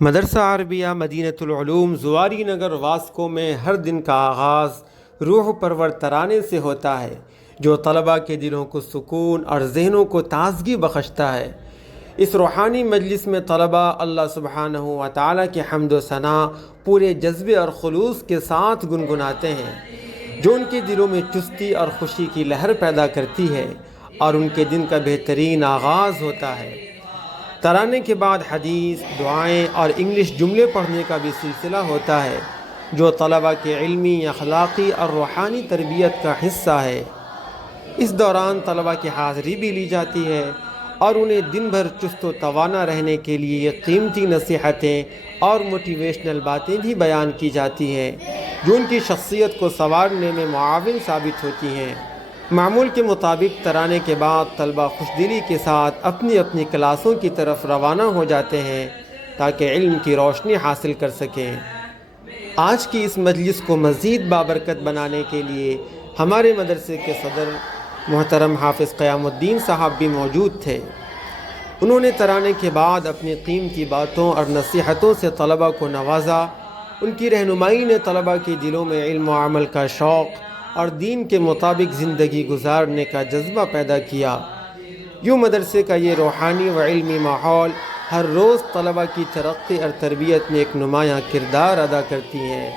مدرسہ عربیہ مدینۃ العلوم زواری نگر واسکو میں ہر دن کا آغاز روح پرور ترانے سے ہوتا ہے جو طلباء کے دلوں کو سکون اور ذہنوں کو تازگی بخشتا ہے۔ اس روحانی مجلس میں طلباء اللہ سبحانہ و تعالیٰ کی حمد و ثنا پورے جذبے اور خلوص کے ساتھ گنگناتے ہیں جو ان کے دلوں میں چستی اور خوشی کی لہر پیدا کرتی ہے اور ان کے دن کا بہترین آغاز ہوتا ہے۔ ترانے کے بعد حدیث، دعائیں اور انگلش جملے پڑھنے کا بھی سلسلہ ہوتا ہے جو طلباء کے علمی، اخلاقی اور روحانی تربیت کا حصہ ہے۔ اس دوران طلباء کی حاضری بھی لی جاتی ہے اور انہیں دن بھر چست و توانا رہنے کے لیے قیمتی نصیحتیں اور موٹیویشنل باتیں بھی بیان کی جاتی ہیں جو ان کی شخصیت کو سنوارنے میں معاون ثابت ہوتی ہیں۔ معمول کے مطابق ترانے کے بعد طلباء خوشدلی کے ساتھ اپنی اپنی کلاسوں کی طرف روانہ ہو جاتے ہیں تاکہ علم کی روشنی حاصل کر سکیں۔ آج کی اس مجلس کو مزید بابرکت بنانے کے لیے ہمارے مدرسے کے صدر محترم حافظ قیام الدین صاحب بھی موجود تھے۔ انہوں نے ترانے کے بعد اپنی قیمتی باتوں اور نصیحتوں سے طلباء کو نوازا۔ ان کی رہنمائی نے طلباء کے دلوں میں علم و عمل کا شوق اور دین کے مطابق زندگی گزارنے کا جذبہ پیدا کیا۔ یوں مدرسے کا یہ روحانی و علمی ماحول ہر روز طلباء کی ترقی اور تربیت میں ایک نمایاں کردار ادا کرتی ہیں۔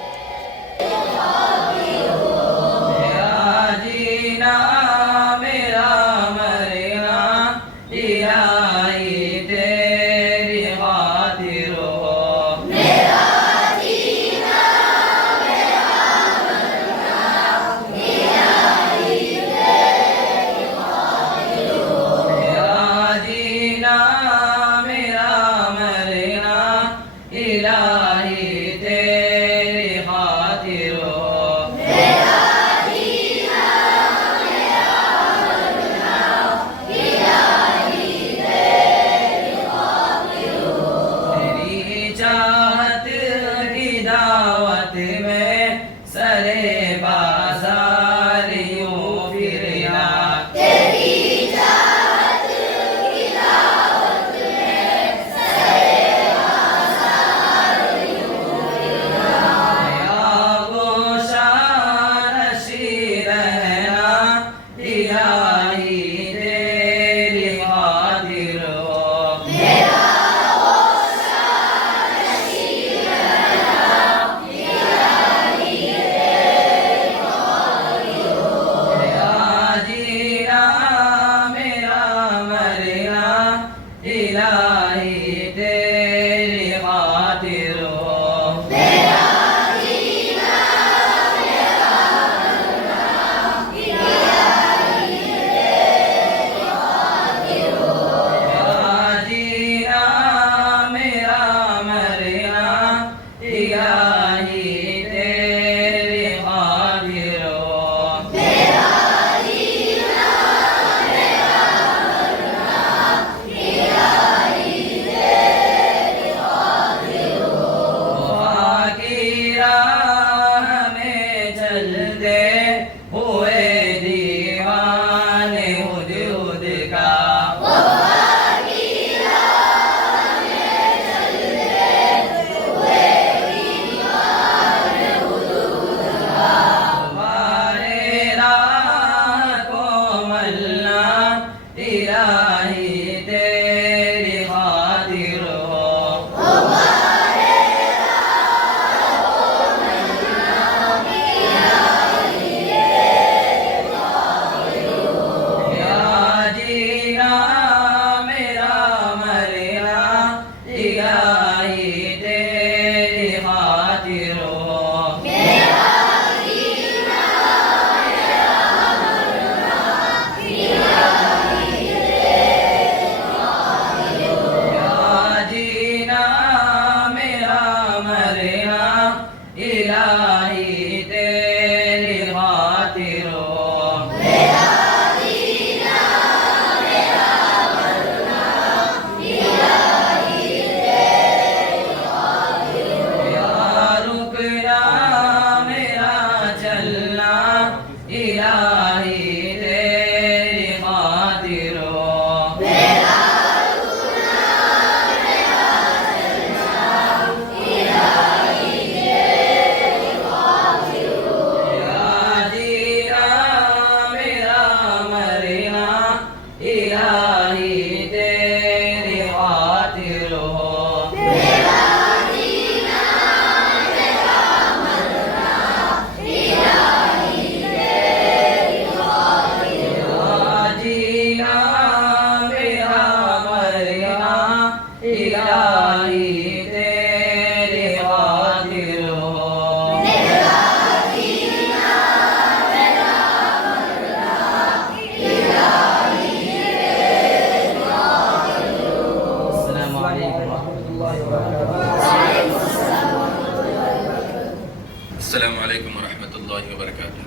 السلام علیکم ورحمۃ اللہ وبرکاتہ۔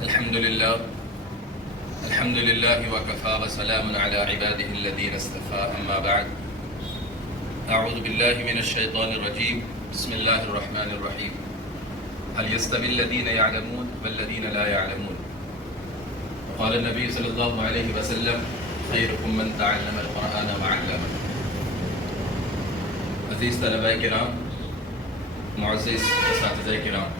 الحمد للہ وکفی وسلام علی عبادہ الذین اصطفی، اما بعد، اعوذ باللہ من الشیطان الرجیم، بسم اللہ الرحمن الرحیم۔ هل يستوي الذین یعلمون والذین لا یعلمون؟ قال النبی صلی اللہ علیہ وسلم خیرکم من تعلم القرآن وعلمہ۔ عزیز طلباء کرام، معزز اساتذہ کرام،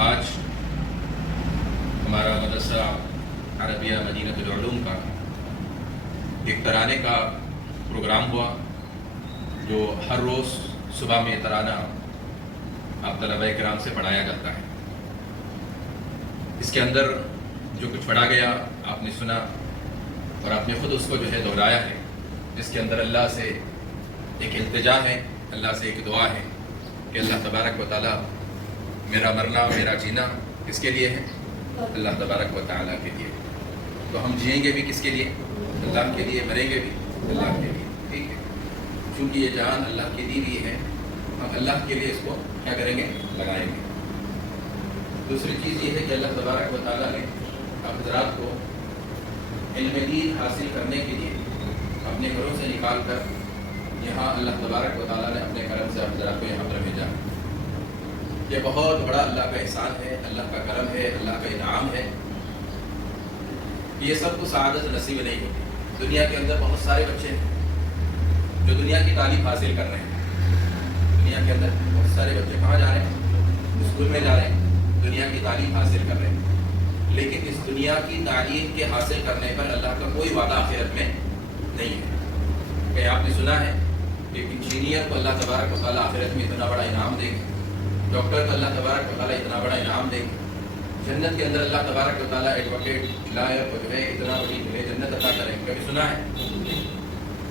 آج ہمارا مدرسہ عربیہ مدینہ العلوم کا ایک ترانے کا پروگرام ہوا، جو ہر روز صبح میں ترانہ آپ طلباء کرام سے پڑھایا جاتا ہے۔ اس کے اندر جو کچھ پڑھا گیا آپ نے سنا، اور آپ نے خود اس کو جو ہے دہرایا ہے، جس کے اندر اللہ سے ایک التجا ہے، اللہ سے ایک دعا ہے کہ اللہ تبارک و تعالیٰ میرا مرنا میرا جینا کس کے لیے ہے؟ اللہ تبارک و تعالیٰ کے لیے۔ تو ہم جئیں گے بھی کس کے لیے؟ اللہ کے لیے، مریں گے بھی اللہ کے لیے، ٹھیک ہے؟ چونکہ یہ جان اللہ کی دی ہوئی ہے، ہم اللہ کے لیے اس کو کیا کریں گے؟ لگائیں گے۔ دوسری چیز یہ ہے کہ اللہ تبارک و تعالیٰ نے آپ حضرات کو علم دین حاصل کرنے کے لیے اپنے گھروں سے نکال کر یہاں اللہ تبارک و تعالیٰ نے اپنے کرم سے آپ حضرات کو یہاں پر بھیجا۔ یہ بہت بڑا اللہ کا احسان ہے، اللہ کا کرم ہے، اللہ کا انعام ہے۔ یہ سب کو سعادت نصیب نہیں ہوتی۔ دنیا کے اندر بہت سارے بچے ہیں جو دنیا کی تعلیم حاصل کر رہے ہیں۔ دنیا کے اندر بہت سارے بچے کہاں جا رہے ہیں؟ اسکول میں جا رہے ہیں، دنیا کی تعلیم حاصل کر رہے ہیں، لیکن اس دنیا کی تعلیم کے حاصل کرنے پر اللہ کا کوئی وعدہ آخرت میں نہیں ہے۔ کہ آپ نے سنا ہے کہ انجینئر کو اللہ تبارک و تعالیٰ آخرت میں اتنا بڑا انعام دے گا، ڈاکٹر کو اللہ تبارک و تعالیٰ اتنا بڑا انعام دے گا، جنت کے اندر اللہ تبارک و تعالیٰ ایڈوکیٹ لائر کو جو ہے اتنا بڑی جنت عطا کریں گے، کبھی سنا ہے؟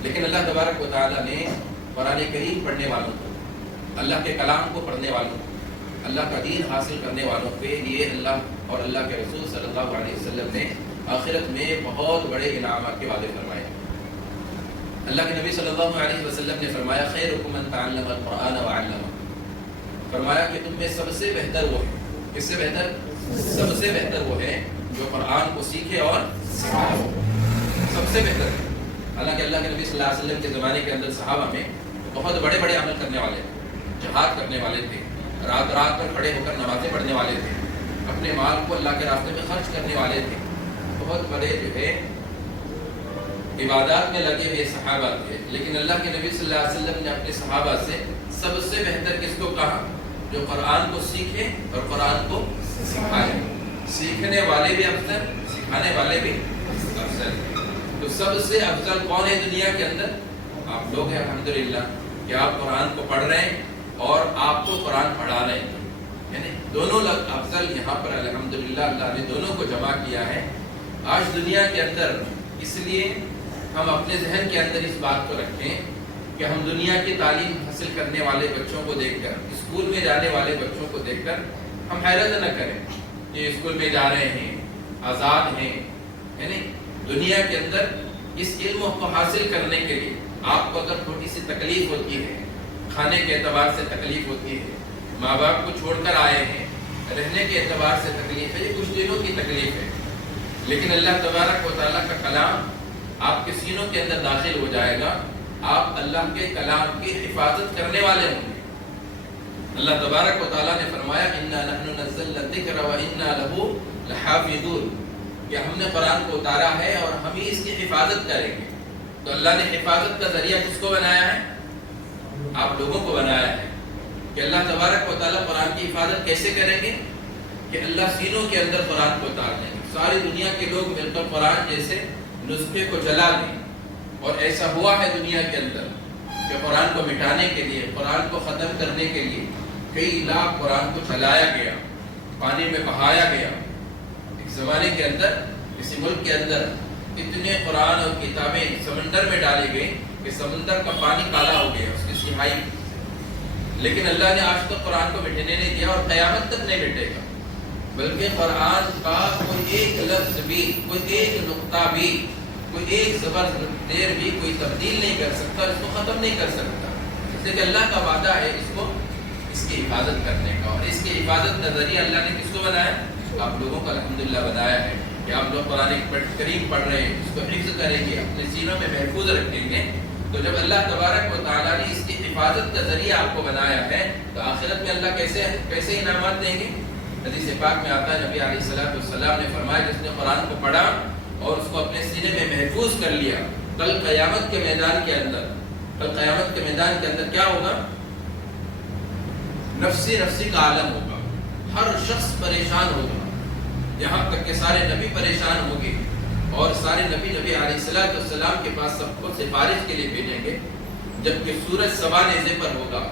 لیکن اللہ تبارک و تعالیٰ نے قرآن کریم پڑھنے والوں کو، اللہ کے کلام کو پڑھنے والوں کو، اللہ کا دین حاصل کرنے والوں پہ یہ اللہ اور اللہ کے رسول صلی اللہ علیہ وسلم نے آخرت میں بہت بڑے انعامات کے وعدے فرمائے۔ اللہ کے نبی صلی اللہ علیہ وسلم نے فرمایا خیرکم من تعلم القرآن وعلمہ، فرمایا کہ تم میں سب سے بہتر وہ ہے، کس سے بہتر؟ سب سے بہتر وہ ہے جو قرآن کو سیکھے اور سکھائے، سب سے بہتر ہے۔ حالانکہ اللہ کے نبی صلی اللہ علیہ وسلم کے زمانے کے اندر صحابہ میں بہت بڑے بڑے عمل کرنے والے تھے، جہاد کرنے والے تھے، رات رات پر کھڑے ہو کر نمازیں پڑھنے والے تھے، اپنے مال کو اللہ کے راستے میں خرچ کرنے والے تھے، بہت بڑے جو ہے عبادات میں لگے ہوئے صحابہ تھے۔ لیکن اللہ کے نبی صلی اللہ علیہ وسلم نے اپنے صحابہ سے سب سے بہتر کس کو کہا؟ جو قرآن کو سیکھے اور قرآن کو سکھائے۔ سیکھنے والے بھی افضل، سکھانے والے بھی افضل۔ تو سب سے افضل کون ہے دنیا کے اندر؟ آپ لوگ ہیں الحمدللہ کہ آپ قرآن کو پڑھ رہے ہیں اور آپ کو قرآن پڑھا رہے ہیں، یعنی دونوں لوگ افضل یہاں پر الحمدللہ اللہ نے دونوں کو جمع کیا ہے آج دنیا کے اندر۔ اس لیے ہم اپنے ذہن کے اندر اس بات کو رکھیں کہ ہم دنیا کی تعلیم حاصل کرنے والے بچوں کو دیکھ کر، اسکول میں جانے والے بچوں کو دیکھ کر ہم حیرت نہ کریں، یہ اسکول میں جا رہے ہیں، آزاد ہیں، یعنی دنیا کے اندر اس علم کو حاصل کرنے کے لیے آپ کو اگر تھوڑی سی تکلیف ہوتی ہے، کھانے کے اعتبار سے تکلیف ہوتی ہے، ماں باپ کو چھوڑ کر آئے ہیں، رہنے کے اعتبار سے تکلیف ہے، یہ کچھ دنوں کی تکلیف ہے، لیکن اللہ تبارک و تعالیٰ کا کلام آپ کے سینوں کے اندر داخل ہو جائے گا، آپ اللہ کے کلام کی حفاظت کرنے والے ہوں گے۔ اللہ تبارک و تعالیٰ نے فرمایا اِنَّا نَحْنُ نَزَّلْنَا الذِّكْرَ وَإِنَّا لَهُ لَحَافِظُونَ، کہ ہم نے قرآن کو اتارا ہے اور ہم ہی اس کی حفاظت کریں گے۔ تو اللہ نے حفاظت کا ذریعہ کس کو بنایا ہے؟ آپ لوگوں کو بنایا ہے کہ اللہ تبارک و تعالیٰ قرآن کی حفاظت کیسے کریں گے؟ کہ اللہ سینوں کے اندر قرآن کو اتار دیں گے، ساری دنیا کے لوگ مل کر قرآن جیسے نسخے کو جلا دیں، اور ایسا ہوا ہے دنیا کے اندر کہ قرآن کو مٹانے کے لیے، قرآن کو ختم کرنے کے لیے کئی لاکھ قرآن کو چلایا گیا، پانی میں بہایا گیا۔ ایک زمانے کے اندر کسی ملک کے اندر اتنے قرآن اور کتابیں سمندر میں ڈالی گئی کہ سمندر کا پانی کالا ہو گیا، اس کی سیاہی، لیکن اللہ نے آج تک قرآن کو مٹنے نہیں دیا اور قیامت تک نہیں مٹے گا، بلکہ قرآن کا کوئی ایک لفظ بھی، کوئی ایک نقطہ بھی کوئی ایک زبر دیر بھی کوئی تبدیل نہیں کر سکتا، اس کو ختم نہیں کر سکتا، اس لیے کہ اللہ کا وعدہ ہے اس کی حفاظت کرنے کا، اور اس کی حفاظت کا ذریعہ اللہ نے کس کو بنایا؟ آپ لوگوں کو الحمدللہ بنایا ہے کہ آپ لوگ قرآن کریم پڑھ رہے ہیں، اس کو حفظ کریں گے، اپنے سینوں میں محفوظ رکھیں گے، تو جب اللہ تبارک و تعالیٰ نے اس کی حفاظت کا ذریعہ آپ کو بنایا ہے تو آخرت میں اللہ کیسے انعامات دیں گے؟ حدیث پاک میں آتا ہے نبی علیہ الصلوۃ والسلام نے فرمایا جس نے قرآن کو پڑھا اور اس کو اپنے سینے میں محفوظ کر لیا، کل قیامت کے میدان کے اندر کیا ہوگا؟ نفسی کا عالم ہوگا، ہر شخص پریشان ہوگا، یہاں تک کہ سارے نبی پریشان ہوں گے، اور سارے نبی علیہ الصلوۃ والسلام کے پاس سب کو سفارش کے لیے بھیجیں گے، جبکہ سورج سوا نیزے پر ہوگا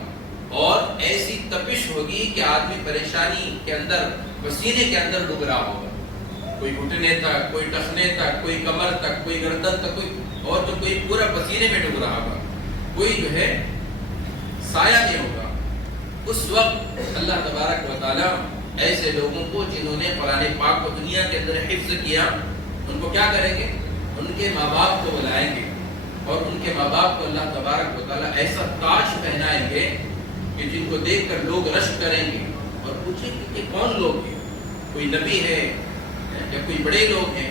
اور ایسی تپش ہوگی کہ آدمی پریشانی کے اندر، پسینے کے اندر ڈوب رہا ہوگا، کوئی گھٹنے تک، کوئی ٹخنے تک، کوئی کمر تک، کوئی گردن تک، کوئی پورا پسینے میں ڈوب رہا ہوگا، کوئی جو ہے سایہ نہیں ہوگا۔ اس وقت اللہ تبارک و تعالیٰ ایسے لوگوں کو جنہوں نے قرآن پاک کو دنیا کے اندر حفظ کیا، ان کو کیا کریں گے؟ ان کے ماں باپ کو بلائیں گے اور ان کے ماں باپ کو اللہ تبارک و تعالیٰ ایسا تاج پہنائیں گے کہ جن کو دیکھ کر لوگ رشک کریں گے اور پوچھیں گے کہ کون لوگ ہیں، کوئی نبی ہے یا کوئی بڑے لوگ ہیں؟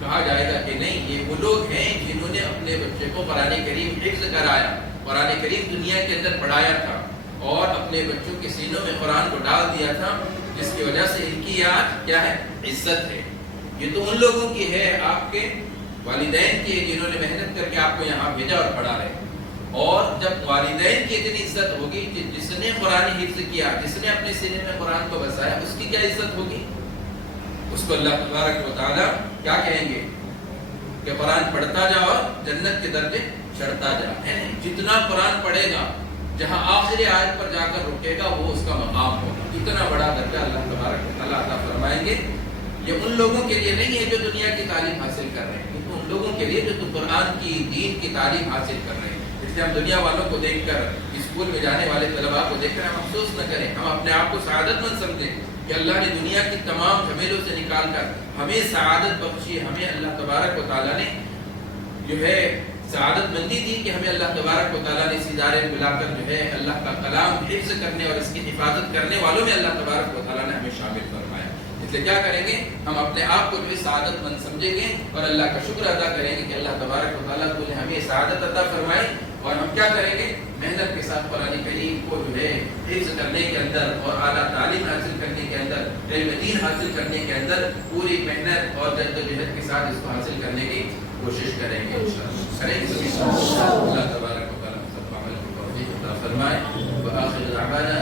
کہا جائے گا کہ نہیں، یہ وہ لوگ ہیں جنہوں نے اپنے بچے کو قرآن کریم حفظ کرایا، قرآن کریم دنیا کے اندر پڑھایا تھا اور اپنے بچوں کے سینوں میں قرآن کو ڈال دیا تھا، جس کی وجہ سے ان کی آج کیا ہے؟ عزت ہے۔ یہ تو ان لوگوں کی ہے، آپ کے والدین کی ہے جنہوں نے محنت کر کے آپ کو یہاں بھیجا اور پڑھا رہے، اور جب والدین کی اتنی عزت ہوگی، جس نے قرآن حفظ کیا، جس نے اپنے سینے میں قرآن کو بسایا، اس کی کیا عزت ہوگی؟ اس کو اللہ تبارک و تعالیٰ کیا کہیں گے کہ قرآن پڑھتا جا اور جنت کے درجے چڑھتا جا، جتنا قرآن پڑھے گا، جہاں آخری آیت پر جا کر رکے گا وہ اس کا مقام ہوگا، اتنا بڑا درجہ اللہ تبارک و تعالیٰ عطا فرمائیں گے۔ یہ ان لوگوں کے لیے نہیں ہے جو دنیا کی تعلیم حاصل کر رہے ہیں، ان لوگوں کے لیے جو قرآن کی، دین کی تعلیم حاصل کر رہے ہیں۔ اس لیے ہم دنیا والوں کو دیکھ کر، اسکول میں جانے والے طلباء کو دیکھ کر ہم افسوس نہ کریں، ہم اپنے آپ کو سعادت مند سمجھیں کہ اللہ نے دنیا کی تمام جھمیلوں سے نکال کر ہمیں سعادت بخشی، ہمیں اللہ تبارک و تعالیٰ نے جو ہے سعادت مندی دی کہ ہمیں اللہ تبارک و تعالیٰ نے اس ادارے میں بلا کر جو ہے اللہ کا کلام حفظ کرنے اور اس کی حفاظت کرنے والوں میں اللہ تبارک و تعالیٰ نے ہمیں شامل فرمایا۔ اس لیے کیا کریں گے؟ ہم اپنے آپ کو جو ہے سعادت مند سمجھیں گے اور اللہ کا شکر ادا کریں گے کہ اللہ تبارک و تعالیٰ نے ہمیں سعادت عطا فرمائی، اور ہم کیا کریں گے؟ محنت کے ساتھ قرآن کریم کو جو ہے حفظ کرنے کے اندر اور اعلیٰ تعلیم حاصل کرنے کے اندر، علم دین حاصل کرنے کے اندر پوری محنت اور جدوجہد کے ساتھ اس کو حاصل کرنے کی کوشش کریں گے انشاءاللہ۔ اللہ تبارک و تعالیٰ سب کو عمل کی توفیق عطا فرمائے۔ وآخر دعوانا